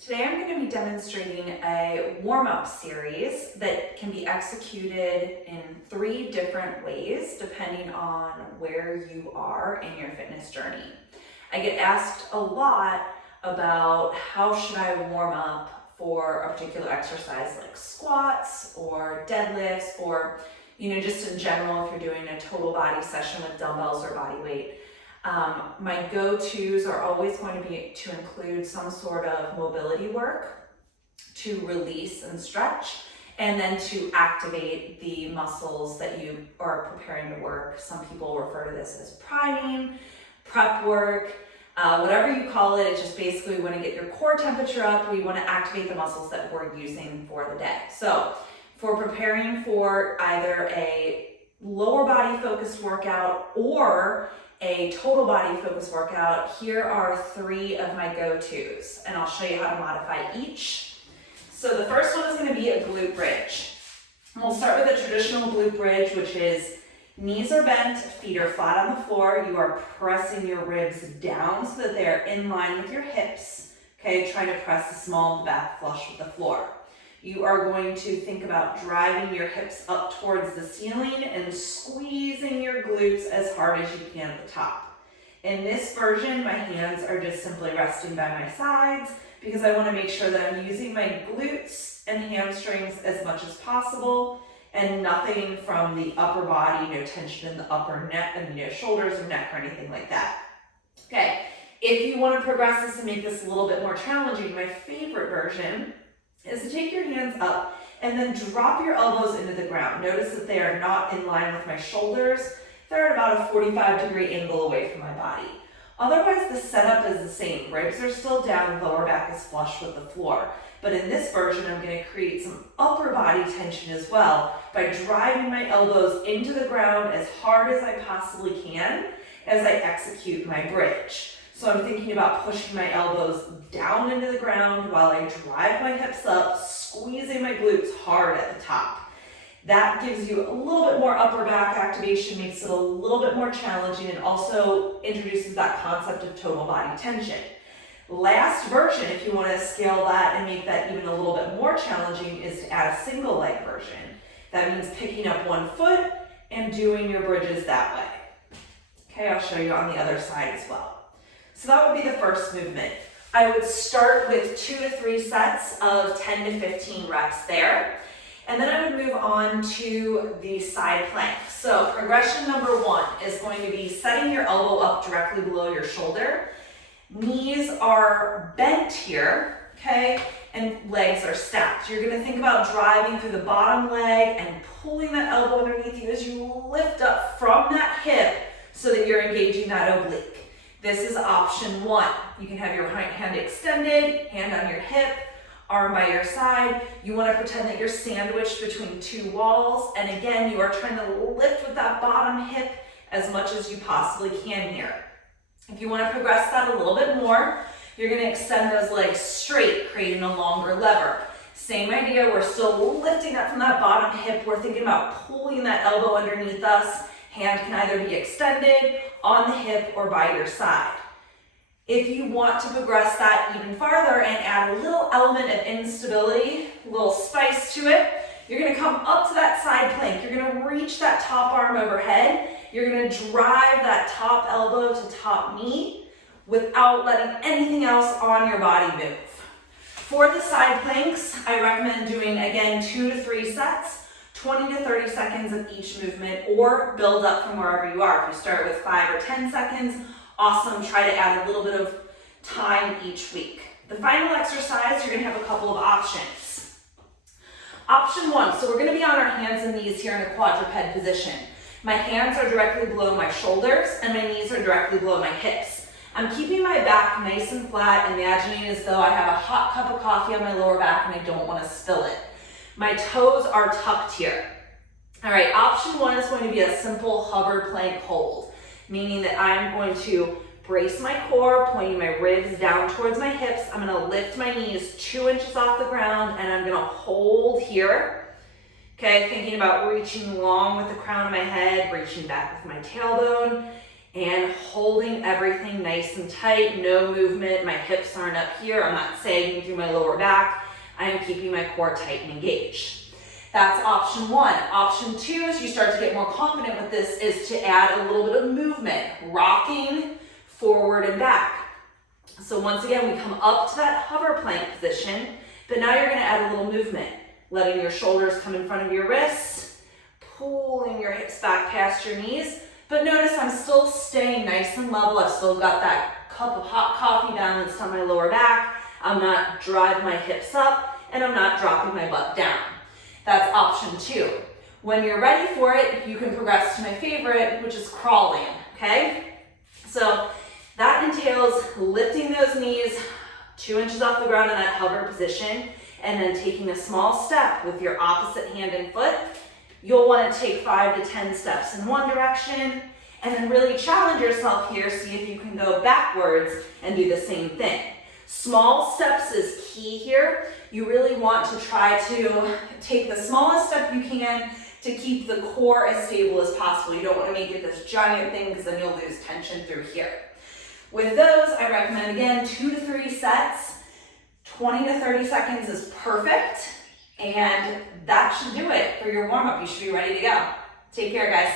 Today I'm going to be demonstrating a warm-up series that can be executed in 3 different ways depending on where you are in your fitness journey. I get asked a lot about how should I warm up for a particular exercise like squats or deadlifts or just in general if you're doing a total body session with dumbbells or body weight. My go-tos are always going to be to include some sort of mobility work to release and stretch, and then to activate the muscles that you are preparing to work. Some people refer to this as priming, prep work, whatever you call it. It's just basically we want to get your core temperature up. We want to activate the muscles that we're using for the day. So for preparing for either a lower body focused workout or a total body focused workout, here are 3 of my go-tos, and I'll show you how to modify each. So the first one is going to be a glute bridge. And we'll start with a traditional glute bridge, which is knees are bent, feet are flat on the floor. You are pressing your ribs down so that they are in line with your hips. Okay, trying to press the small of the back flush with the floor. You are going to think about driving your hips up towards the ceiling and squeezing your glutes as hard as you can at the top. In this version, my hands are just simply resting by my sides because I want to make sure that I'm using my glutes and hamstrings as much as possible and nothing from the upper body, no tension in the upper neck and shoulders or neck or anything like that. Okay, if you want to progress this and make this a little bit more challenging, my favorite version is to take your hands up and then drop your elbows into the ground. Notice that they are not in line with my shoulders. They're at about a 45-degree angle away from my body. Otherwise, the setup is the same. Ribs are still down, lower back is flush with the floor. But in this version, I'm going to create some upper body tension as well by driving my elbows into the ground as hard as I possibly can as I execute my bridge. So I'm thinking about pushing my elbows down into the ground while I drive my hips up, squeezing my glutes hard at the top. That gives you a little bit more upper back activation, makes it a little bit more challenging, and also introduces that concept of total body tension. Last version, if you want to scale that and make that even a little bit more challenging, is to add a single leg version. That means picking up one foot and doing your bridges that way. Okay, I'll show you on the other side as well. So that would be the first movement. I would start with 2 to 3 sets of 10 to 15 reps there. And then I would move on to the side plank. So progression number 1 is going to be setting your elbow up directly below your shoulder. Knees are bent here, okay? And legs are stacked. You're gonna think about driving through the bottom leg and pulling that elbow underneath you as you lift up from that hip so that you're engaging that oblique. This is option 1. You can have your hand extended, hand on your hip, arm by your side. You want to pretend that you're sandwiched between 2 walls. And again, you are trying to lift with that bottom hip as much as you possibly can here. If you want to progress that a little bit more, you're going to extend those legs straight, creating a longer lever. Same idea, we're still lifting up from that bottom hip. We're thinking about pulling that elbow underneath us. Hand can either be extended, on the hip, or by your side. If you want to progress that even farther and add a little element of instability, a little spice to it, you're going to come up to that side plank. You're going to reach that top arm overhead. You're going to drive that top elbow to top knee without letting anything else on your body move. For the side planks, I recommend doing, again, 2 to 3 sets. 20 to 30 seconds of each movement, or build up from wherever you are. If you start with 5 or 10 seconds, awesome. Try to add a little bit of time each week. The final exercise, you're gonna have a couple of options. Option 1, so we're gonna be on our hands and knees here in a quadruped position. My hands are directly below my shoulders and my knees are directly below my hips. I'm keeping my back nice and flat, imagining as though I have a hot cup of coffee on my lower back and I don't wanna spill it. My toes are tucked here. All right, option 1 is going to be a simple hover plank hold, meaning that I'm going to brace my core, pointing my ribs down towards my hips. I'm gonna lift my knees 2 inches off the ground and I'm gonna hold here. Okay, thinking about reaching long with the crown of my head, reaching back with my tailbone. and holding everything nice and tight, no movement. My hips aren't up here. I'm not sagging through my lower back. I am keeping my core tight and engaged. That's option one. Option two, as you start to get more confident with this, is to add a little bit of movement, rocking forward and back. So once again, we come up to that hover plank position, but now you're gonna add a little movement, letting your shoulders come in front of your wrists, pulling your hips back past your knees. But notice I'm still staying nice and level. I've still got that cup of hot coffee balanced on my lower back. I'm not driving my hips up, and I'm not dropping my butt down. That's option two. When you're ready for it, you can progress to my favorite, which is crawling, okay? So that entails lifting those knees 2 inches off the ground in that hover position, and then taking a small step with your opposite hand and foot. You'll want to take 5 to 10 steps in one direction, and then really challenge yourself here. See if you can go backwards and do the same thing. Small steps is key here. You really want to try to take the smallest step you can to keep the core as stable as possible. You don't want to make it this giant thing because then you'll lose tension through here. With those, I recommend, again, 2 to 3 sets. 20 to 30 seconds is perfect, and that should do it for your warm-up. You should be ready to go. Take care, guys.